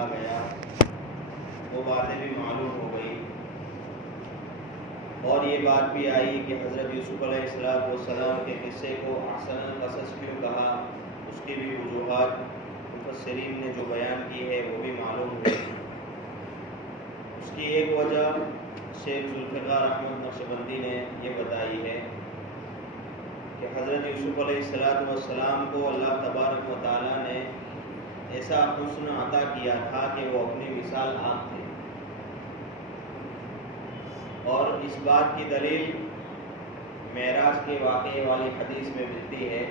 کہا گیا وہ باتیں بھی معلوم ہو گئی، اور یہ بات بھی آئی کہ حضرت یوسف علیہ السلام کے قصے کو احسن القصص کیوں کہا، اس کی بھی وجوہات مفسرین نے جو بیان کی ہے وہ بھی معلوم ہوئی۔ اس کی ایک وجہ شیخ ذوالفقار احمد نقشبندی نے یہ بتائی ہے کہ حضرت یوسف علیہ السلام کو اللہ تبارک و تعالیٰ نے ایسا حسن عطا کیا تھا کہ وہ اپنی مثال آپ تھے، اور اس بات کی دلیل معراج کے واقعے والی حدیث میں ملتی ہے۔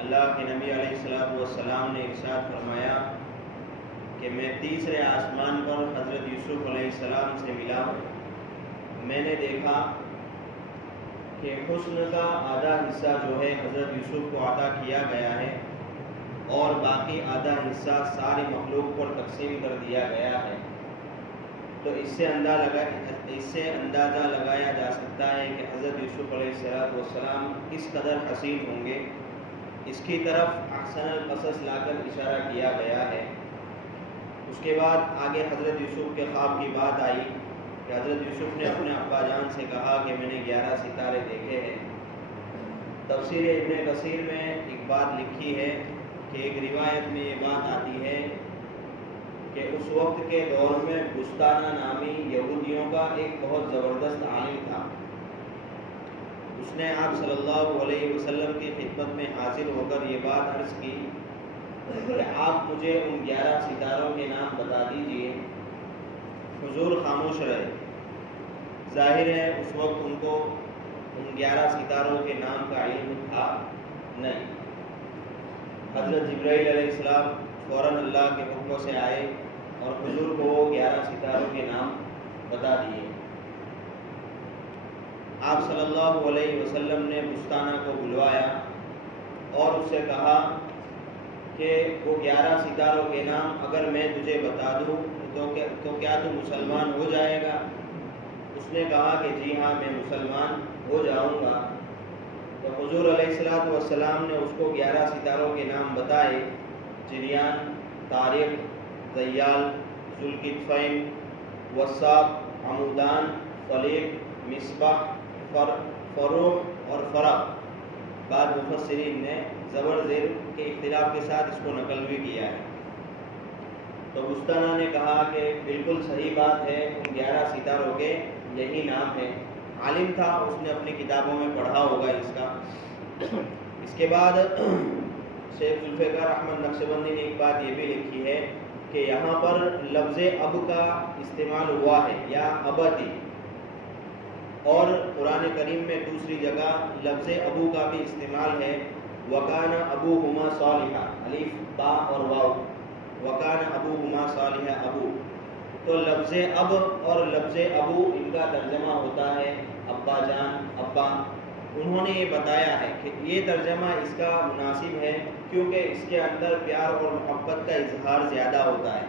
اللہ کے نبی علیہ السلام نے ارشاد فرمایا کہ میں تیسرے آسمان پر حضرت یوسف علیہ السلام سے ملا، میں نے دیکھا کہ حسن کا آدھا حصہ جو ہے حضرت یوسف کو عطا کیا گیا ہے، اور باقی آدھا حصہ ساری مخلوق پر تقسیم کر دیا گیا ہے۔ تو اس سے اندازہ لگایا جا سکتا ہے کہ حضرت یوسف علیہ السلام کس قدر حسین ہوں گے، اس کی طرف احسن القصص لا کر اشارہ کیا گیا ہے۔ اس کے بعد آگے حضرت یوسف کے خواب کی بات آئی کہ حضرت یوسف نے اپنے ابا جان سے کہا کہ میں نے 11 ستارے دیکھے ہیں۔ تفسیر ابن کثیر میں ایک بات لکھی ہے کہ ایک روایت میں یہ بات آتی ہے کہ اس وقت کے دور میں بستانہ نامی یہودیوں کا ایک بہت زبردست عالم تھا۔ اس نے آپ صلی اللہ علیہ وسلم کی خدمت میں حاضر ہو کر یہ بات عرض کی کہ آپ مجھے ان 11 ستاروں کے نام بتا دیجئے۔ حضور خاموش رہے۔ ظاہر ہے اس وقت ان کو ان 11 ستاروں کے نام کا علم تھا نہیں۔ حضرت جبرائیل علیہ السلام فوراً اللہ کے حکم سے آئے اور حضور کو وہ 11 ستاروں کے نام بتا دیے۔ آپ صلی اللہ علیہ وسلم نے بستانہ کو بلوایا اور اس سے کہا کہ وہ 11 ستاروں کے نام اگر میں تجھے بتا دوں تو کیا تو مسلمان ہو جائے گا؟ اس نے کہا کہ جی ہاں میں مسلمان ہو جاؤں گا۔ تو حضور علیہ السلام نے اس کو 11 ستاروں کے نام بتائے: جریان، طارق، ذیال، ذوالکتفین، وثاق، عمودان، فلیق، مصباح، فروع اور فرق۔ بعض مفسرین نے زبر زیر کے اختلاف کے ساتھ اس کو نقل بھی کیا ہے۔ تو بستانہ نے کہا کہ بالکل صحیح بات ہے، ان 11 ستاروں کے یہی نام ہے۔ عالم تھا، اس نے اپنی کتابوں میں پڑھا ہوگا اس کا۔ اس کے بعد شیخ ذوالفقار احمد نقشبندی نے ایک بات یہ بھی لکھی ہے کہ یہاں پر لفظ اب کا استعمال ہوا ہے یا ابتی، اور قرآن کریم میں دوسری جگہ لفظ ابو کا بھی استعمال ہے۔ وَكَانَ أَبُوهُمَا صَالِحًا، الف با اور واو، وَكَانَ أَبُوهُمَا صَالِحًا ابو۔ تو لفظ اب اور لفظ ابو ان کا ترجمہ ہوتا ہے ابا جان، ابا۔ انہوں نے یہ بتایا ہے کہ یہ ترجمہ اس کا مناسب ہے کیونکہ اس کے اندر پیار اور محبت کا اظہار زیادہ ہوتا ہے۔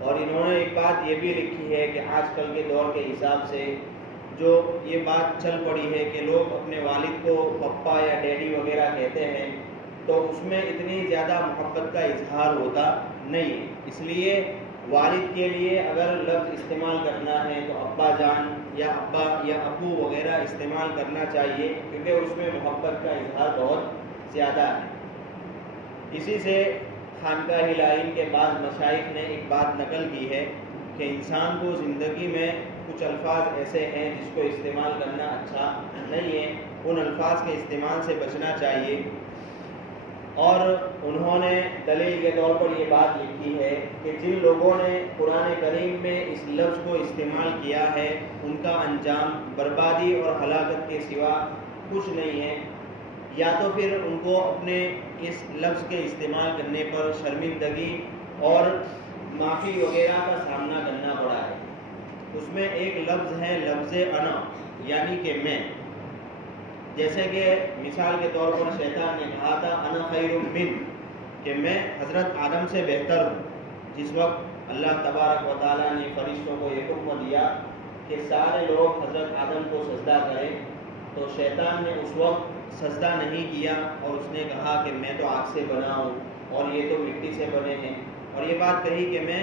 اور انہوں نے ایک بات یہ بھی لکھی ہے کہ آج کل کے دور کے حساب سے جو یہ بات چل پڑی ہے کہ لوگ اپنے والد کو پپا یا ڈیڈی وغیرہ کہتے ہیں، تو اس میں اتنی زیادہ محبت کا اظہار ہوتا نہیں ہے۔ اس لیے والد کے لیے اگر لفظ استعمال کرنا ہے تو ابا جان یا ابا یا ابو وغیرہ استعمال کرنا چاہیے، کیونکہ اس میں محبت کا اظہار بہت زیادہ ہے۔ اسی سے خانقاہ العین کے بعض مشائخ نے ایک بات نقل کی ہے کہ انسان کو زندگی میں کچھ الفاظ ایسے ہیں جس کو استعمال کرنا اچھا نہیں ہے، ان الفاظ کے استعمال سے بچنا چاہیے۔ اور انہوں نے دلیل کے طور پر یہ بات لکھی ہے کہ جن لوگوں نے قرآن کریم میں اس لفظ کو استعمال کیا ہے ان کا انجام بربادی اور ہلاکت کے سوا کچھ نہیں ہے، یا تو پھر ان کو اپنے اس لفظ کے استعمال کرنے پر شرمندگی اور معافی وغیرہ کا سامنا کرنا پڑا ہے۔ اس میں ایک لفظ ہے لفظ انا، یعنی کہ میں۔ جیسے کہ مثال کے طور پر شیطان نے کہا تھا انا خیر من، کہ میں حضرت آدم سے بہتر ہوں۔ جس وقت اللہ تبارک و تعالیٰ نے فرشتوں کو یہ حکم دیا کہ سارے لوگ حضرت آدم کو سجدہ کریں، تو شیطان نے اس وقت سجدہ نہیں کیا اور اس نے کہا کہ میں تو آگ سے بنا ہوں اور یہ تو مٹی سے بنے ہیں، اور یہ بات کہی کہ میں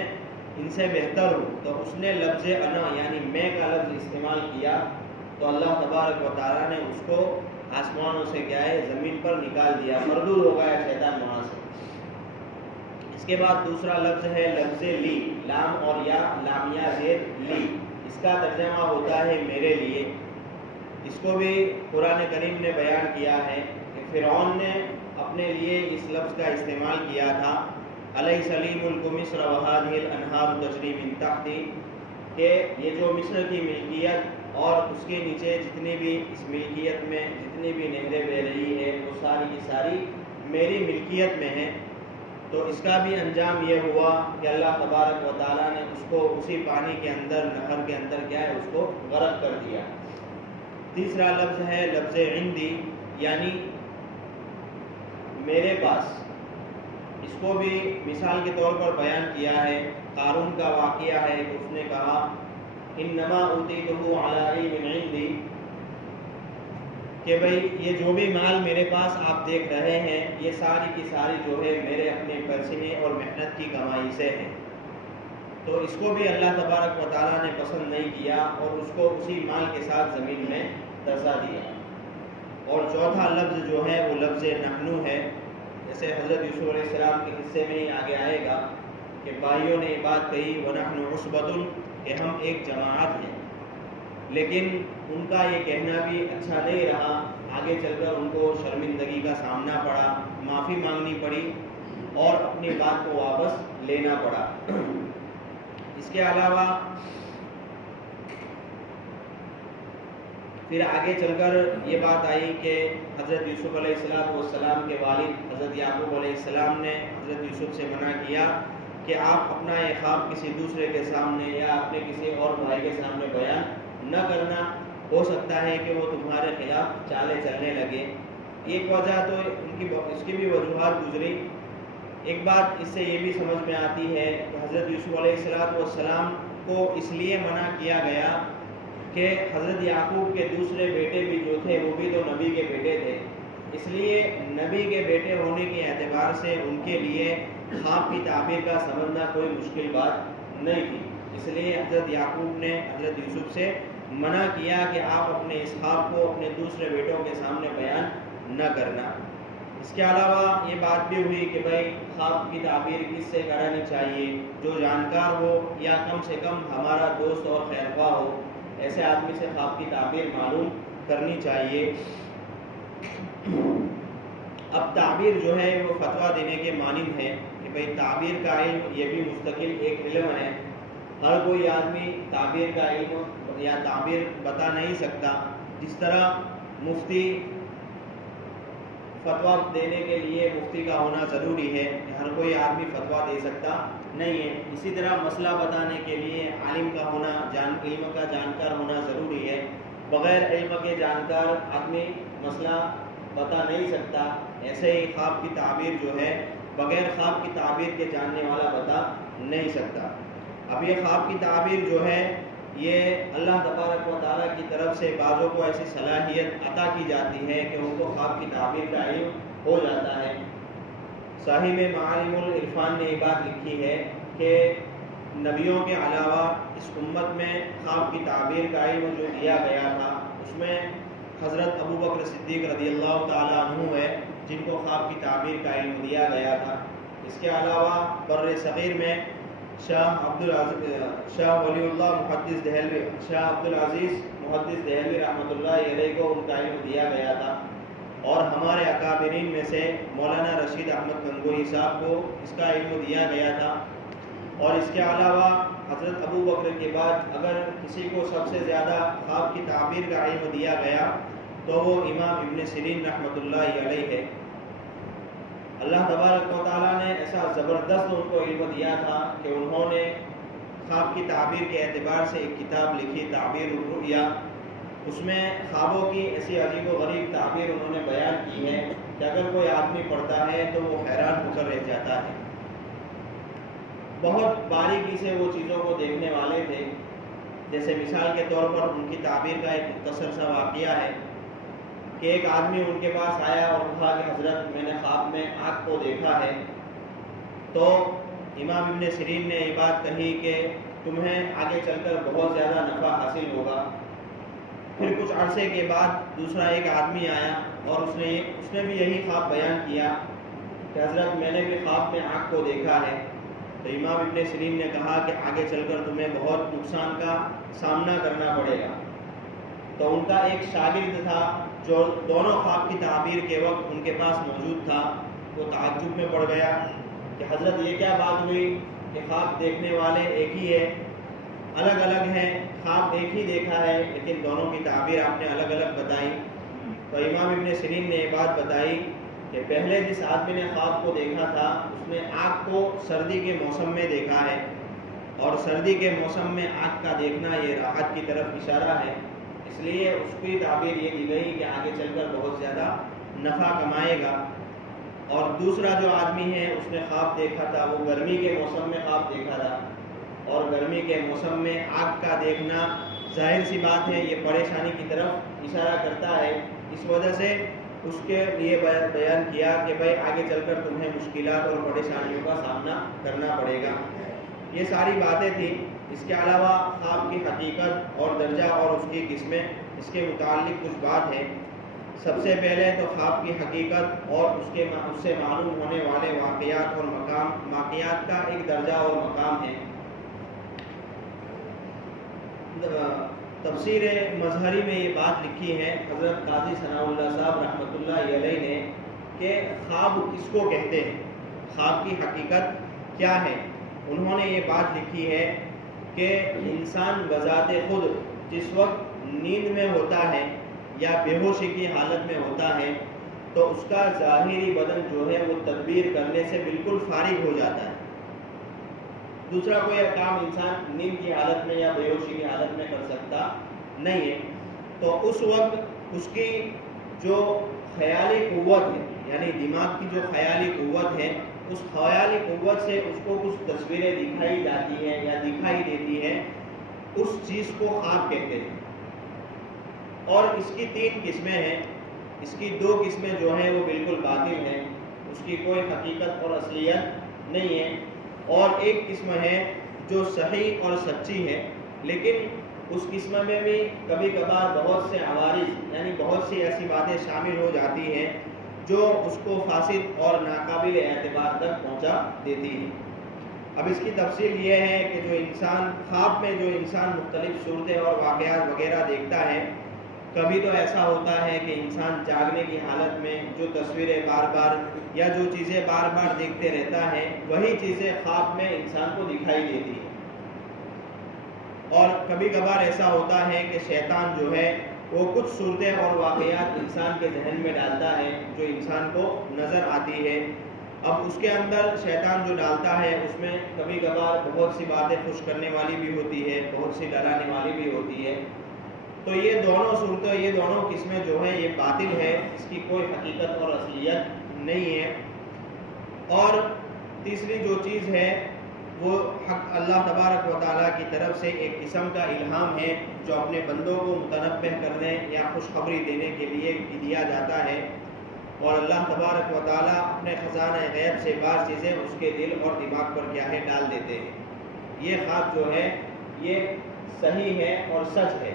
ان سے بہتر ہوں، تو اس نے لفظ انا یعنی میں کا لفظ استعمال کیا، تو اللہ تبارک و تعالیٰ نے اس کو آسمانوں سے کیا ہے زمین پر نکال دیا، مردود ہو گیا شیطان وہاں سے۔ اس کے بعد دوسرا لفظ ہے لفظ لی، لام اور یا لامیہ زیر لی، اس کا ترجمہ ہوتا ہے میرے لیے۔ اس کو بھی قرآن کریم نے بیان کیا ہے کہ فرعون نے اپنے لیے اس لفظ کا استعمال کیا تھا، علیہ سلیم ملک مصر وہذہ الانہار تجری من تحتی، کہ یہ جو مصر کی ملکیت اور اس کے نیچے جتنی بھی اس ملکیت میں جتنی بھی نہریں بہ رہی ہے وہ ساری کی ساری میری ملکیت میں ہیں۔ تو اس کا بھی انجام یہ ہوا کہ اللہ تبارک و تعالیٰ نے اس کو اسی پانی کے اندر، نہر کے اندر کیا ہے اس کو غرق کر دیا۔ تیسرا لفظ ہے لفظ عندی یعنی میرے پاس، اس کو بھی مثال کے طور پر بیان کیا ہے۔ قارون کا واقعہ ہے کہ اس نے کہا انما اوتیتہ علی علم عندی، کہ بھئی یہ جو بھی مال میرے پاس آپ دیکھ رہے ہیں یہ ساری کی ساری جو ہے میرے اپنے پسینے اور محنت کی کمائی سے ہے۔ تو اس کو بھی اللہ تبارک و تعالیٰ نے پسند نہیں کیا اور اس کو اسی مال کے ساتھ زمین میں دسا دیا۔ اور چوتھا لفظ جو ہے وہ لفظ نحنو ہے، جیسے حضرت یوسف علیہ السلام کے قصے میں ہی آگے آئے گا کہ بھائیوں نے یہ بات کہی وَنَحْنُ عُصْبَةٌ، کہ ہم ایک جماعت ہیں، لیکن ان کا یہ کہنا بھی اچھا نہیں رہا، آگے چل کر ان کو شرمندگی کا سامنا پڑا، معافی مانگنی پڑی اور اپنی بات کو واپس لینا پڑا۔ اس کے علاوہ پھر آگے چل کر یہ بات آئی کہ حضرت یوسف علیہ السلام کے والد حضرت یعقوب علیہ السلام نے حضرت یوسف سے منع کیا کہ آپ اپنا یہ خواب کسی دوسرے کے سامنے یا اپنے کسی اور بھائی کے سامنے بیان نہ کرنا، ہو سکتا ہے کہ وہ تمہارے خلاف چالیں چلنے لگے۔ ایک وجہ تو اس کی بھی وجوہات گزری۔ ایک بات اس سے یہ بھی سمجھ میں آتی ہے کہ حضرت یوسف علیہ السلام کو اس لیے منع کیا گیا کہ حضرت یعقوب کے دوسرے بیٹے بھی جو تھے وہ بھی تو نبی کے بیٹے تھے، اس لیے نبی کے بیٹے ہونے کے اعتبار سے ان کے لیے خواب کی تعبیر کا سمجھنا کوئی مشکل بات نہیں تھی۔ اس لیے حضرت یعقوب نے حضرت یوسف سے منع کیا کہ آپ اپنے اس خواب کو اپنے دوسرے بیٹوں کے سامنے بیان نہ کرنا۔ اس کے علاوہ یہ بات بھی ہوئی کہ بھائی خواب کی تعبیر کس سے کرانی چاہیے، جو جانکار ہو یا کم سے کم ہمارا دوست اور خیرخواہ ہو، ایسے آدمی سے خواب کی تعبیر معلوم کرنی چاہیے۔ اب تعبیر جو ہے وہ فتویٰ دینے کے مانند ہے کہ بھئی تعبیر کا علم یہ بھی مستقل ایک علم ہے، ہر کوئی آدمی تعبیر کا علم یا تعبیر بتا نہیں سکتا۔ جس طرح مفتی فتویٰ دینے کے لیے مفتی کا ہونا ضروری ہے، ہر کوئی آدمی فتویٰ دے سکتا نہیں ہے، اسی طرح مسئلہ بتانے کے لیے عالم کا ہونا، علم کا جانکار ہونا ضروری ہے۔ بغیر علم کے جانکار آدمی مسئلہ بتا نہیں سکتا۔ ایسے ہی خواب کی تعبیر جو ہے بغیر خواب کی تعبیر کے جاننے والا بتا نہیں سکتا۔ اب یہ خواب کی تعبیر جو ہے یہ اللہ تبارک و تعالیٰ کی طرف سے بعضوں کو ایسی صلاحیت عطا کی جاتی ہے کہ ان کو خواب کی تعبیر کا علم ہو جاتا ہے۔ صاحب معالم العرفان نے یہ بات لکھی ہے کہ نبیوں کے علاوہ اس امت میں خواب کی تعبیر کا علم جو دیا گیا تھا اس میں حضرت ابو بکر صدیق رضی اللہ تعالیٰ عنہ ہے جن کو خواب کی تعبیر کا علم دیا گیا تھا۔ اس کے علاوہ بر صغیر میں شاہ ولی اللہ محدث دہلوی، شاہ عبدالعزیز محدث دہلوی رحمۃ اللہ علیہ کو ان کا علم دیا گیا تھا، اور ہمارے اکابرین میں سے مولانا رشید احمد گنگوہی صاحب کو اس کا علم دیا گیا تھا۔ اور اس کے علاوہ حضرت ابو بکر کے بعد اگر کسی کو سب سے زیادہ خواب کی تعبیر کا علم دیا گیا تو وہ امام ابن سیرین رحمۃ اللہ علیہ ہے۔ اللہ تبارک و تعالیٰ نے ایسا زبردست ان کو علم دیا تھا کہ انہوں نے خواب کی تعبیر کے اعتبار سے ایک کتاب لکھی تعبیر الرؤیا، اس میں خوابوں کی ایسی عجیب و غریب تعبیر انہوں نے بیان کی ہے کہ اگر کوئی آدمی پڑھتا ہے تو وہ حیران ہو کر رہ جاتا ہے۔ بہت باریکی سے وہ چیزوں کو دیکھنے والے تھے۔ جیسے مثال کے طور پر ان کی تعبیر کا ایک مختصر سا واقعہ ہے کہ ایک آدمی ان کے پاس آیا اور کہا کہ حضرت میں نے خواب میں آگ کو دیکھا ہے، تو امام ابن سیرین نے یہ بات کہی کہ تمہیں آگے چل کر بہت زیادہ نفع حاصل ہوگا۔ پھر کچھ عرصے کے بعد دوسرا ایک آدمی آیا اور اس نے بھی یہی خواب بیان کیا کہ حضرت میں نے بھی خواب میں آگ کو دیکھا ہے۔ تو امام ابن سیرین نے کہا کہ آگے چل کر تمہیں بہت نقصان کا سامنا کرنا پڑے گا۔ تو ان کا ایک شاگرد تھا جو دونوں خواب کی تعبیر کے وقت ان کے پاس موجود تھا، وہ تعجب میں پڑ گیا کہ حضرت یہ کیا بات ہوئی کہ خواب دیکھنے والے ایک ہی ہے، الگ الگ ہیں، خواب ایک ہی دیکھا ہے لیکن دونوں کی تعبیر آپ نے الگ الگ بتائی۔ تو امام ابن سیرین نے یہ بات بتائی کہ پہلے جس آدمی نے خواب کو دیکھا تھا اس نے آگ کو سردی کے موسم میں دیکھا ہے، اور سردی کے موسم میں آگ کا دیکھنا یہ راحت کی طرف اشارہ ہے، اس لیے اس کی تعبیر یہ دی گئی کہ آگے چل کر بہت زیادہ نفع کمائے گا۔ اور دوسرا جو آدمی ہے اس نے خواب دیکھا تھا، وہ گرمی کے موسم میں خواب دیکھا تھا، اور گرمی کے موسم میں آگ کا دیکھنا ظاہر سی بات ہے یہ پریشانی کی طرف اشارہ کرتا ہے، اس وجہ سے اس کے لیے بیان کیا کہ بھائی آگے چل کر تمہیں مشکلات اور پریشانیوں کا سامنا کرنا پڑے گا۔ یہ ساری باتیں تھیں۔ اس کے علاوہ خواب کی حقیقت اور درجہ اور اس کی قسمیں، اس کے متعلق کچھ بات ہے۔ سب سے پہلے تو خواب کی حقیقت اور اس سے معلوم ہونے والے واقعات اور واقعات کا ایک درجہ اور مقام ہے۔ تفسیر مظہری میں یہ بات لکھی ہے حضرت قاضی ثناء اللہ صاحب رحمۃ اللہ علیہ نے کہ خواب کس کو کہتے ہیں، خواب کی حقیقت کیا ہے۔ انہوں نے یہ بات لکھی ہے کہ انسان بذات خود جس وقت نیند میں ہوتا ہے یا بے ہوشی کی حالت میں ہوتا ہے تو اس کا ظاہری بدن جو ہے وہ تدبیر کرنے سے بالکل فارغ ہو جاتا ہے۔ دوسرا کوئی کام انسان نیند کی حالت میں یا بے ہوشی کی حالت میں کر سکتا نہیں ہے، تو اس وقت اس کی جو خیالی قوت ہے، یعنی دماغ کی جو خیالی قوت ہے، اس خیالی قوت سے اس کو کچھ تصویریں دکھائی جاتی ہیں یا دکھائی دیتی ہیں، اس چیز کو خواب کہتے ہیں۔ اور اس کی 3 قسمیں ہیں۔ اس کی 2 قسمیں جو ہیں وہ بالکل باطل ہیں، اس کی کوئی حقیقت اور اصلیت نہیں ہے، اور ایک قسم ہے جو صحیح اور سچی ہے، لیکن اس قسم میں بھی کبھی کبھار بہت سے عوارض یعنی بہت سی ایسی باتیں شامل ہو جاتی ہیں جو اس کو فاسد اور ناقابل اعتبار تک پہنچا دیتی ہیں۔ اب اس کی تفصیل یہ ہے کہ جو انسان خواب میں جو انسان مختلف صورتیں اور واقعات وغیرہ دیکھتا ہے، کبھی تو ایسا ہوتا ہے کہ انسان جاگنے کی حالت میں جو تصویریں بار بار یا جو چیزیں بار بار دیکھتے رہتا ہے وہی چیزیں خواب میں انسان کو دکھائی دیتی ہیں، اور کبھی کبھار ایسا ہوتا ہے کہ شیطان جو ہے وہ کچھ صورتیں اور واقعات انسان کے ذہن میں ڈالتا ہے جو انسان کو نظر آتی ہے۔ اب اس کے اندر شیطان جو ڈالتا ہے اس میں کبھی کبھار بہت سی باتیں خوش کرنے والی بھی ہوتی ہے، بہت سی ڈرانے والی بھی ہوتی ہے۔ تو یہ دونوں صورتیں، یہ دونوں قسمیں جو ہیں یہ باطل ہے، اس کی کوئی حقیقت اور اصلیت نہیں ہے۔ اور تیسری جو چیز ہے وہ حق اللہ تبارک و تعالیٰ کی طرف سے ایک قسم کا الہام ہے جو اپنے بندوں کو متنبہ کرنے یا خوشخبری دینے کے لیے دیا جاتا ہے، اور اللہ تبارک و تعالیٰ اپنے خزانہ غیب سے بعض چیزیں اس کے دل اور دماغ پر کیا ہے ڈال دیتے ہیں۔ یہ خواب جو ہے یہ صحیح ہے اور سچ ہے۔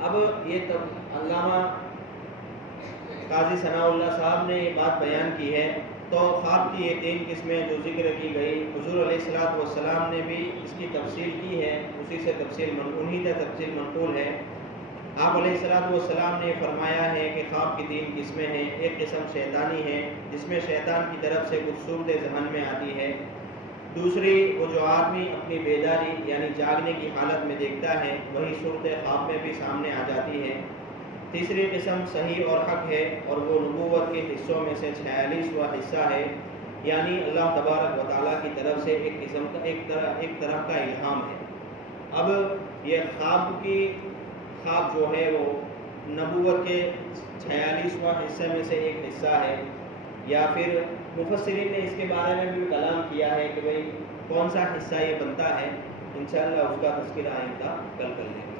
اب یہ علامہ قاضی ثناء اللہ صاحب نے یہ بات بیان کی ہے، تو خواب کی یہ 3 قسمیں جو ذکر کی گئی، حضور علیہ الصلوۃ والسلام نے بھی اس کی تفصیل کی ہے، اسی سے تفصیل منقول ہے۔ آپ علیہ الصلوۃ والسلام نے فرمایا ہے کہ خواب کی 3 قسمیں ہیں۔ ایک قسم شیطانی ہے جس میں شیطان کی طرف سے کچھ صورتیں ذہن میں آتی ہے۔ دوسری وہ جو آدمی اپنی بیداری یعنی جاگنے کی حالت میں دیکھتا ہے وہی صورتیں خواب میں بھی سامنے آ جاتی ہے۔ تیسری قسم صحیح اور حق ہے، اور وہ نبوت کے حصوں میں سے 46واں حصہ ہے، یعنی اللہ تبارک و تعالیٰ کی طرف سے ایک طرح کا الہام ہے۔ اب یہ خواب جو ہے وہ نبوت کے 46واں حصے میں سے ایک حصہ ہے، یا پھر مفسرین نے اس کے بارے میں بھی کلام کیا ہے کہ بھئی کون سا حصہ یہ بنتا ہے، انشاءاللہ اس کا تذکرہ آئندہ کل کر لیں گے۔